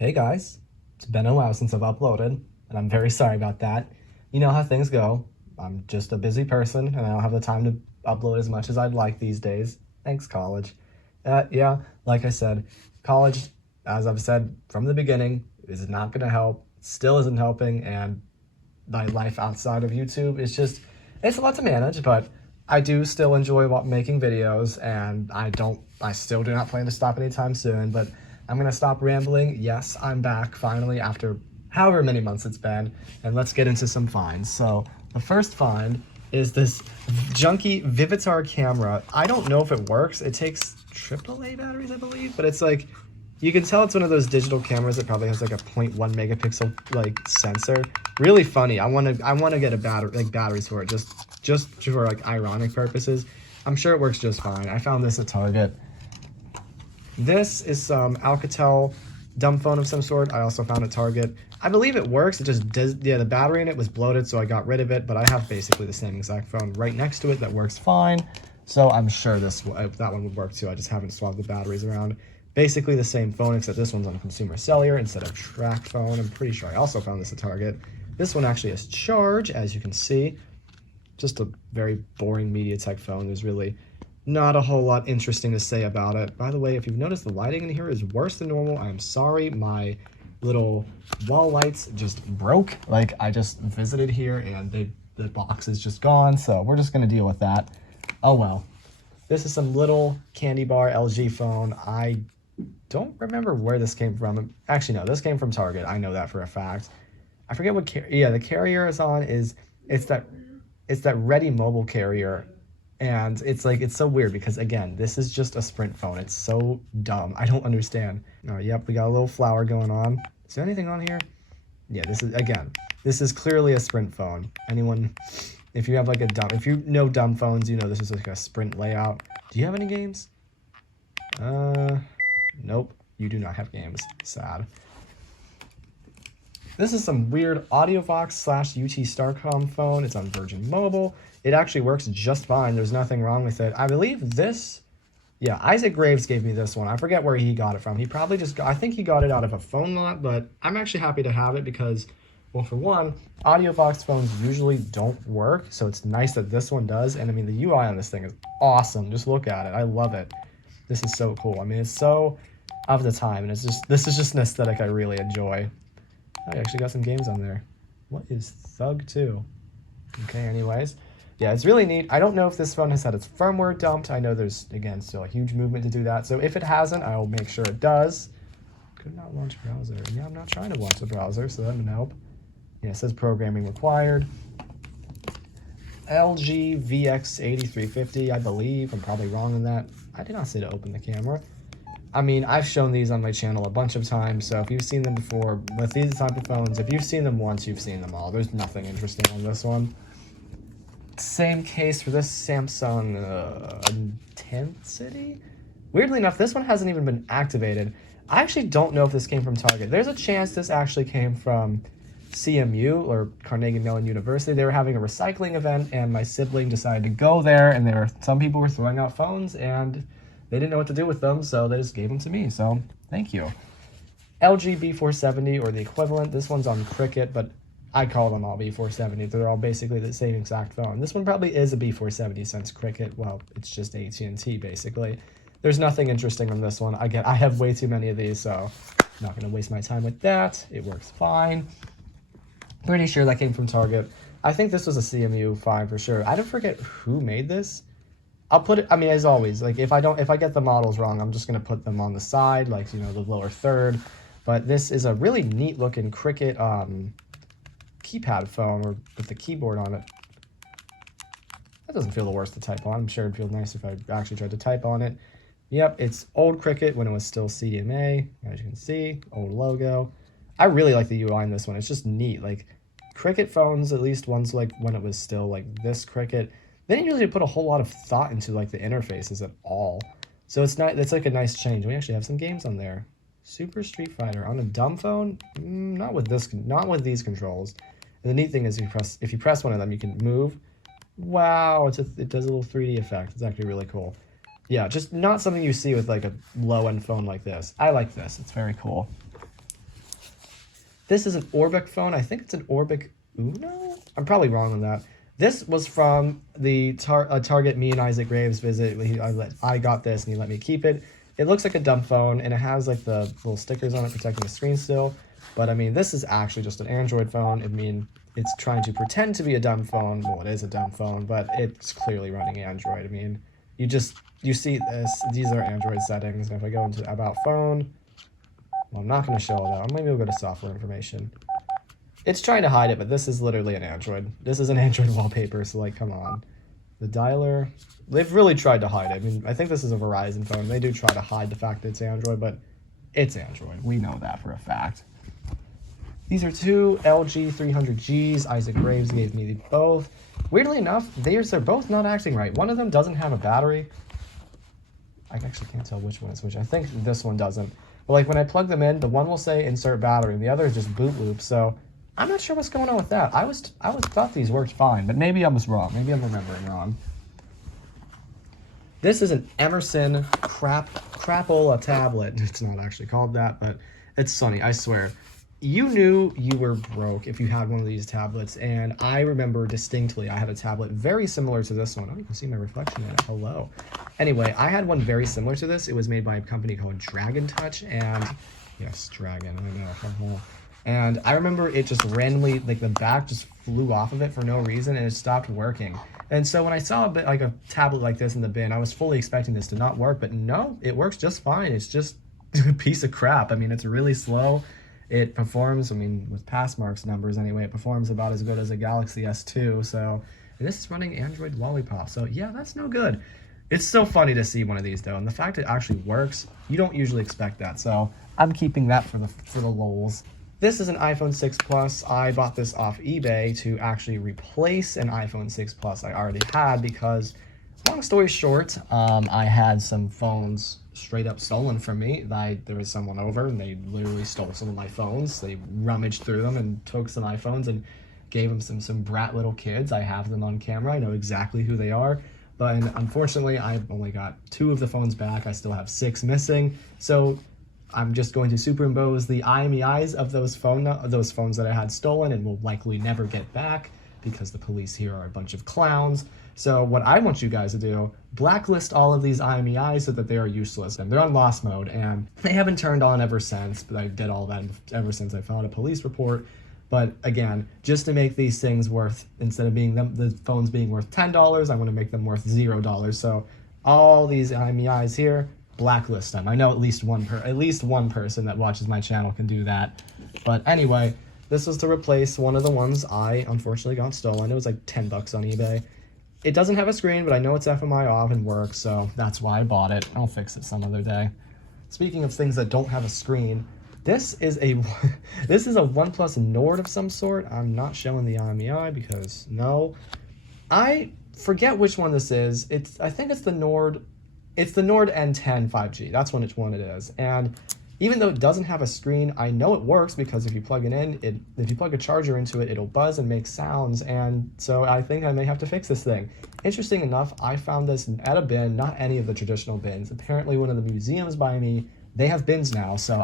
Hey guys, it's been a while since I've uploaded, and I'm very sorry about that. You know how things go. I'm just a busy person, and I don't have the time to upload as much as I'd like these days. Thanks, college. Yeah, like I said, college, as I've said from the beginning, is not going to help, still isn't helping, and my life outside of YouTube is just, it's a lot to manage, but I do still enjoy making videos, and I still do not plan to stop anytime soon, but I'm gonna stop rambling. Yes, I'm back finally after however many months it's been, and let's get into some finds. So the first find is this junky Vivitar camera. I don't know if it works. It takes AAA batteries, I believe, but it's like, you can tell it's one of those digital cameras that probably has like a 0.1 megapixel like sensor. Really funny. I want to get a batteries for it just for like ironic purposes. I'm sure it works just fine. I found this at Target. This is some Alcatel dumb phone of some sort. I also found at Target. I believe it works. It just does. Yeah, the battery in it was bloated, so I got rid of it. But I have basically the same exact phone right next to it that works fine. So I'm sure that one would work too. I just haven't swapped the batteries around. Basically the same phone, except this one's on consumer cellular instead of track phone. I'm pretty sure I also found this at Target. This one actually has charge, as you can see. Just a very boring MediaTek phone. There's really not a whole lot interesting to say about it. By the way, if you've noticed, the lighting in here is worse than normal. I'm sorry, my little wall lights just broke. Like, I just visited here and the box is just gone, so we're just gonna deal with that. Oh well. This is some little candy bar LG phone. I don't remember where this came from. Actually, no, this came from Target. I know that for a fact. I forget what the carrier is on. It's that Ready mobile carrier, and it's so weird because again, this is just a Sprint phone. It's so dumb. I don't understand. Oh, yep, we got a little flower going on. Is there anything on here? Yeah, this is clearly a Sprint phone. Anyone, if you have like if you know dumb phones, you know this is like a Sprint layout. Do you have any games? Nope, you do not have games. Sad. This is some weird AudioVox / UT Starcom phone. It's on Virgin Mobile. It actually works just fine. There's nothing wrong with it. I believe this, yeah, Isaac Graves gave me this one. I forget where he got it from. He probably I think he got it out of a phone lot, but I'm actually happy to have it because, well, for one, AudioVox phones usually don't work, so it's nice that this one does. And I mean, the UI on this thing is awesome. Just look at it. I love it. This is so cool. I mean, it's so of the time, and this is just an aesthetic I really enjoy. I actually got some games on there. What is Thug 2? Okay, anyways. Yeah, it's really neat. I don't know if this phone has had its firmware dumped. I know there's, again, still a huge movement to do that. So if it hasn't, I'll make sure it does. Could not launch browser. Yeah, I'm not trying to launch the browser, so that would help. Yeah, it says programming required. LG VX8350, I believe. I'm probably wrong on that. I did not say to open the camera. I mean, I've shown these on my channel a bunch of times, so if you've seen them before, with these type of phones, if you've seen them once, you've seen them all. There's nothing interesting on this one. Same case for this Samsung Intensity. Weirdly enough, this one hasn't even been activated. I actually don't know if this came from Target. There's a chance this actually came from CMU, or Carnegie Mellon University. They were having a recycling event, and my sibling decided to go there, and some people were throwing out phones, and they didn't know what to do with them, so they just gave them to me, so thank you. LG B470, or the equivalent. This one's on Cricket, but I call them all B470. They're all basically the same exact phone. This one probably is a B470 since Cricket, well, it's just AT&T, basically. There's nothing interesting on this one. Again, I have way too many of these, so I'm not going to waste my time with that. It works fine. Pretty sure that came from Target. I think this was a CMU 5 for sure. I don't forget who made this. I'll put it, I mean, as always, like if I get the models wrong, I'm just going to put them on the side, like, you know, the lower third. But this is a really neat looking Cricket keypad phone, or with the keyboard on it. That doesn't feel the worst to type on. I'm sure it'd feel nice if I actually tried to type on it. Yep, it's old Cricket when it was still CDMA, as you can see, old logo. I really like the UI in this one. It's just neat. Like, Cricket phones, at least ones like when it was still like this Cricket, they didn't really put a whole lot of thought into like the interfaces at all. So it's like a nice change. We actually have some games on there. Super Street Fighter on a dumb phone? Not with these controls. And the neat thing is if you press one of them, you can move. Wow, it does a little 3D effect. It's actually really cool. Yeah, just not something you see with like a low-end phone like this. I like this. It's very cool. This is an Orbic phone. I think it's an Orbic Uno? I'm probably wrong on that. This was from the Target me and Isaac Graves visit. I got this and he let me keep it. It looks like a dumb phone and it has like the little stickers on it protecting the screen still. But I mean, this is actually just an Android phone. I mean, it's trying to pretend to be a dumb phone. Well, it is a dumb phone, but it's clearly running Android. I mean, you see this. These are Android settings. And if I go into About Phone, well, I'm not going to show it out. Maybe we'll go to Software Information. It's trying to hide it, but this is literally an Android. This is an Android wallpaper, so like, come on. The dialer, they've really tried to hide it. I mean, I think this is a Verizon phone. They do try to hide the fact that it's Android, but it's Android. We know that for a fact. These are two LG 300Gs. Isaac Graves gave me both. Weirdly enough, they're both not acting right. One of them doesn't have a battery. I actually can't tell which one is which. I think this one doesn't. But like when I plug them in, the one will say insert battery, and the other is just boot loop. So I'm not sure what's going on with that. I thought these worked fine, but maybe I was wrong. Maybe I'm remembering wrong. This is an Emerson crapola tablet. It's not actually called that, but it's sunny, I swear. You knew you were broke if you had one of these tablets, and I remember distinctly I had a tablet very similar to this one. Oh, you can see my reflection in it. Hello. Anyway, I had one very similar to this. It was made by a company called Dragon Touch, and yes, Dragon, I know. And I remember it just randomly, like the back just flew off of it for no reason, and it stopped working. And so when I saw a bit like a tablet like this in the bin, I was fully expecting this to not work, but no, it works just fine. It's just a piece of crap. I mean, it's really slow. It performs, I mean, with Passmark's numbers anyway, it performs about as good as a Galaxy S2. So this is running Android Lollipop. So yeah, that's no good. It's so funny to see one of these though, and the fact it actually works, you don't usually expect that. So I'm keeping that for the lols. This is an iPhone 6 Plus. I bought this off eBay to actually replace an iPhone 6 Plus I already had because, long story short, I had some phones straight up stolen from me. There was someone over and they literally stole some of my phones. They rummaged through them and took some iPhones and gave them some brat little kids. I have them on camera. I know exactly who they are. But unfortunately, I've only got 2 of the phones back. I still have 6 missing. So I'm just going to superimpose the IMEIs of those phones that I had stolen and will likely never get back because the police here are a bunch of clowns. So what I want you guys to do, blacklist all of these IMEIs so that they are useless. And they're on lost mode, and they haven't turned on ever since, but I did all that ever since I filed a police report. But again, just to make these things worth, instead of the phones being worth $10, I want to make them worth $0. So all these IMEIs here, blacklist them. I know at least one person that watches my channel can do that. But anyway, this was to replace one of the ones I unfortunately got stolen. It was like 10 bucks on eBay. It doesn't have a screen, but I know it's FMI off and works, so that's why I bought it. I'll fix it some other day. Speaking of things that don't have a screen, this is a OnePlus Nord of some sort. I'm not showing the IMEI because no. I forget which one this is. I think it's the Nord. It's the Nord N10 5G. That's which one it is. And even though it doesn't have a screen, I know it works because if you plug it in, if you plug a charger into it, it'll buzz and make sounds. And so I think I may have to fix this thing. Interesting enough, I found this at a bin, not any of the traditional bins. Apparently one of the museums by me, they have bins now. So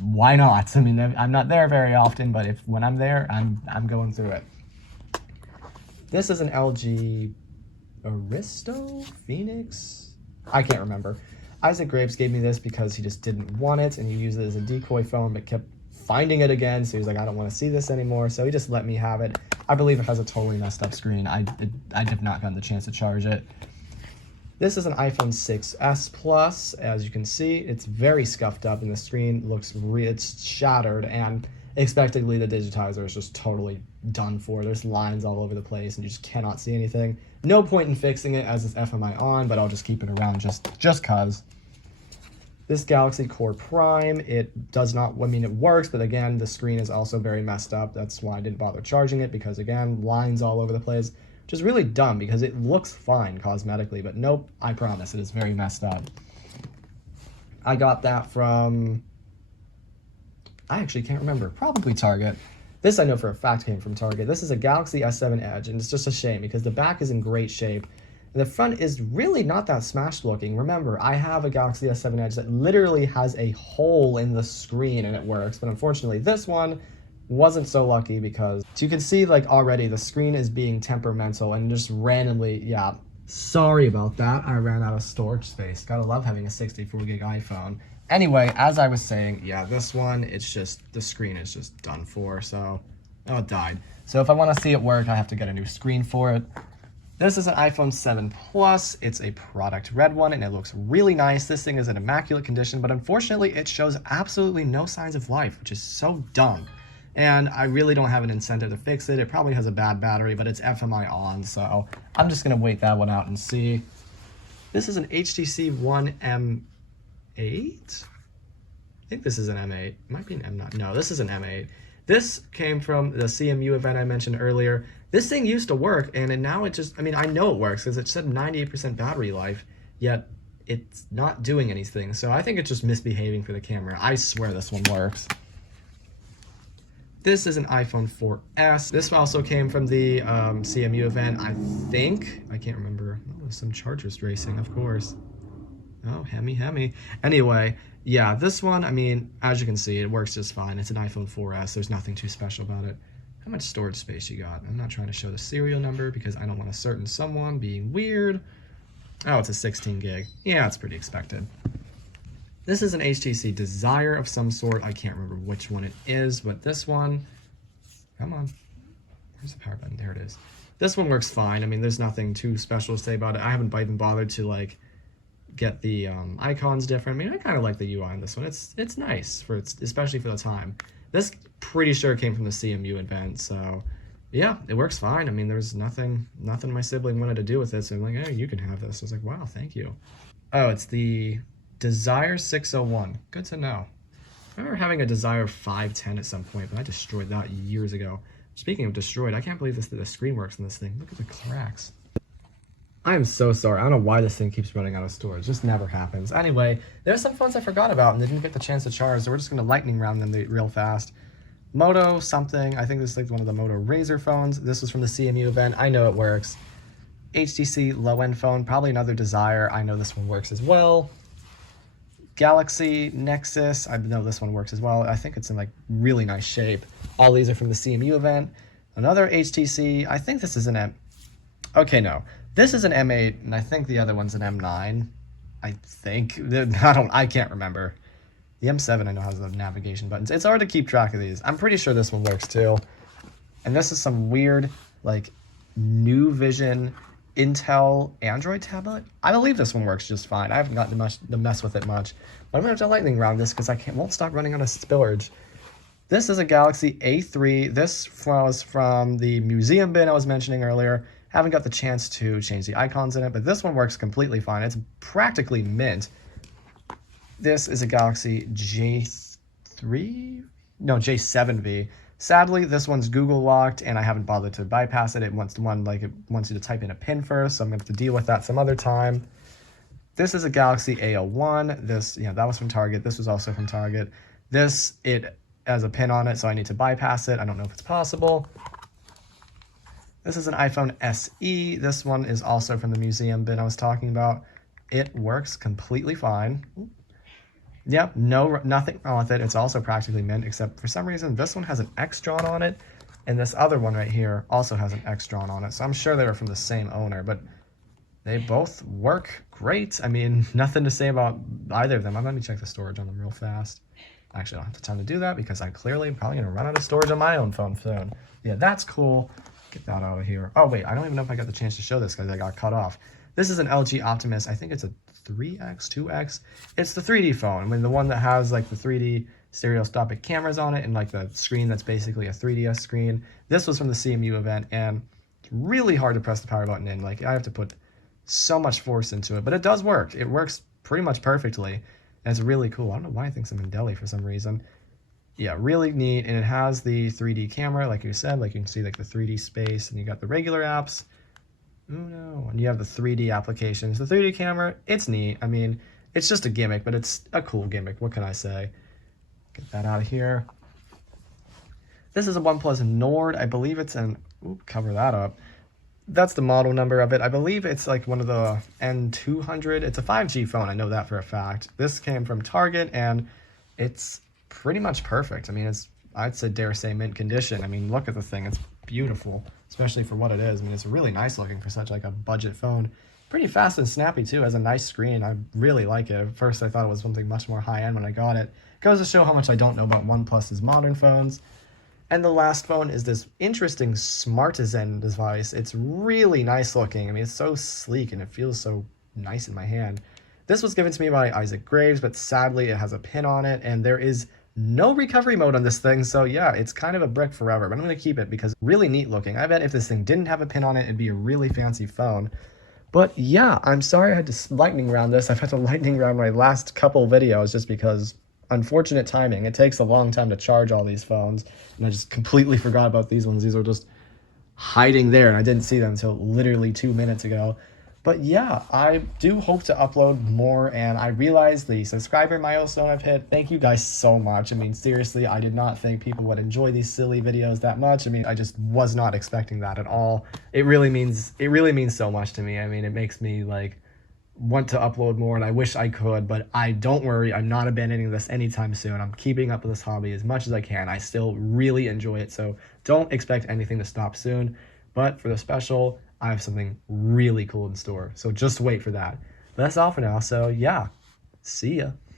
why not? I mean, I'm not there very often, but when I'm there, I'm going through it. This is an LG Aristo Phoenix? I can't remember. Isaac Graves gave me this because he just didn't want it, and he used it as a decoy phone, but kept finding it again, so he was like, I don't want to see this anymore, so he just let me have it. I believe it has a totally messed up screen. I have not gotten the chance to charge it. This is an iPhone 6s Plus. As you can see, it's very scuffed up, and the screen looks it's shattered, and expectedly the digitizer is just totally done for. There's lines all over the place, and you just cannot see anything. No point in fixing it as it's FMI on, but I'll just keep it around just cause. This Galaxy Core Prime, it does not, I mean, it works, but again, the screen is also very messed up. That's why I didn't bother charging it, because again, lines all over the place, which is really dumb because it looks fine cosmetically, but nope, I promise, it is very messed up. I got that from, I actually can't remember, probably Target. This I know for a fact came from Target. This is a Galaxy S7 Edge, and it's just a shame because the back is in great shape. The front is really not that smashed looking. Remember, I have a Galaxy S7 Edge that literally has a hole in the screen and it works, but unfortunately this one wasn't so lucky because you can see like already the screen is being temperamental and just randomly, yeah. Sorry about that, I ran out of storage space. Gotta love having a 64 gig iPhone. Anyway, as I was saying, yeah, this one, it's just, the screen is just done for, so, oh, it died. So if I wanna see it work, I have to get a new screen for it. This is an iPhone 7 Plus. It's a product red one, and it looks really nice. This thing is in immaculate condition, but unfortunately, it shows absolutely no signs of life, which is so dumb. And I really don't have an incentive to fix it. It probably has a bad battery, but it's FMI on, so I'm just gonna wait that one out and see. This is an HTC One M8? I think this is an M8. It might be an M9. No, this is an M8. This came from the CMU event I mentioned earlier. This thing used to work, and now it just, I mean, I know it works because it said 98% battery life, yet it's not doing anything. So I think it's just misbehaving for the camera. I swear this one works. This is an iPhone 4S. This also came from the CMU event, I think. I can't remember. Oh, some Chargers racing, of course. Oh, Hemi. Anyway, yeah, this one, I mean, as you can see, it works just fine. It's an iPhone 4S. There's nothing too special about it. How much storage space you got? I'm not trying to show the serial number because I don't want a certain someone being weird. Oh, it's a 16 gig. Yeah, it's pretty expected. This is an HTC Desire of some sort. I can't remember which one it is, but this one, come on. Where's the power button? There it is. This one works fine. I mean, there's nothing too special to say about it. I haven't even bothered to like get the icons different. I mean, I kind of like the UI on this one. It's nice for especially for the time. This pretty sure came from the CMU event, so yeah, it works fine. I mean, there's nothing my sibling wanted to do with it, so I'm like, hey, you can have this. I was like, wow, thank you. Oh, it's the Desire 601. Good to know. I remember having a Desire 510 at some point, but I destroyed that years ago. Speaking of destroyed, I can't believe the screen works in this thing. Look at the cracks. I am so sorry. I don't know why this thing keeps running out of storage. This never happens. Anyway, there's some phones I forgot about and they didn't get the chance to charge, so we're just going to lightning round them real fast. Moto something. I think this is like one of the Moto Razr phones. This was from the CMU event. I know it works. HTC low-end phone. Probably another Desire. I know this one works as well. Galaxy Nexus. I know this one works as well. I think it's in like really nice shape. All these are from the CMU event. Another HTC. I think this is an M. Okay, no. This is an M8, and I think the other one's an M9. I think. I can't remember. The M7 I know has the navigation buttons. It's hard to keep track of these. I'm pretty sure this one works too. And this is some weird, like, New Vision Intel Android tablet. I believe this one works just fine. I haven't gotten to mess with it much. But I'm going to have to lightning round this because won't stop running out of storage. This is a Galaxy A3. This was from the museum bin I was mentioning earlier. Haven't got the chance to change the icons in it, but this one works completely fine. It's practically mint. This is a Galaxy J7V. Sadly, this one's Google locked, and I haven't bothered to bypass it. It wants you to type in a PIN first, so I'm going to have to deal with that some other time. This is a Galaxy A01. That was from Target. This was also from Target. It has a PIN on it, so I need to bypass it. I don't know if it's possible. This is an iPhone SE. This one is also from the museum bin I was talking about. It works completely fine. Yep, nothing wrong with it. It's also practically mint, except for some reason this one has an X drawn on it, and this other one right here also has an X drawn on it. So I'm sure they were from the same owner, but they both work great. I mean, nothing to say about either of them. Let me check the storage on them real fast. Actually, I don't have the time to do that because I clearly am probably going to run out of storage on my own phone soon. Yeah, that's cool. Get that out of here. Oh, wait, I don't even know if I got the chance to show this because I got cut off. This is an LG Optimus. I think it's a 3X, 2X. It's the 3D phone. I mean, the one that has like the 3D stereoscopic cameras on it and like the screen that's basically a 3DS screen. This was from the CMU event, and it's really hard to press the power button in. Like, I have to put so much force into it, but it does work. It works pretty much perfectly, and it's really cool. I don't know why it thinks I'm in Delhi for some reason. Yeah, really neat, and it has the 3D camera, like you said. Like, you can see like the 3D space, and you got the regular apps. Oh no, and you have the 3D applications. The 3D camera, it's neat. I mean, it's just a gimmick, but it's a cool gimmick. What can I say? Get that out of here. This is a OnePlus Nord. I believe it's an, cover that up. That's the model number of it. I believe it's like one of the N200. It's a 5G phone. I know that for a fact. This came from Target and it's pretty much perfect. I mean, I'd say dare say mint condition. I mean, look at the thing. It's beautiful, especially for what it is. I mean, it's really nice looking for such like a budget phone. Pretty fast and snappy too. Has a nice screen. I really like it. At first I thought it was something much more high end when I got it. Goes to show how much I don't know about OnePlus's modern phones. And the last phone is this interesting Smartisan device. It's really nice looking. I mean, it's so sleek and it feels so nice in my hand. This was given to me by Isaac Graves, but sadly it has a pin on it and there is no recovery mode on this thing. So yeah, it's kind of a brick forever, but I'm going to keep it because it's really neat looking. I bet if this thing didn't have a pin on it, it'd be a really fancy phone. But yeah, I'm sorry I had to lightning round this. I've had to lightning round my last couple videos just because unfortunate timing. It takes a long time to charge all these phones, and I just completely forgot about these ones. These are just hiding there, and I didn't see them until literally 2 minutes ago. But yeah, I do hope to upload more, and I realize the subscriber milestone I've hit. Thank you guys so much. I mean, seriously, I did not think people would enjoy these silly videos that much. I mean, I just was not expecting that at all. It really means so much to me. I mean, it makes me like want to upload more, and I wish I could, but don't worry, I'm not abandoning this anytime soon. I'm keeping up with this hobby as much as I can. I still really enjoy it, so don't expect anything to stop soon. But for the special, I have something really cool in store, so just wait for that. But that's all for now, so yeah, see ya.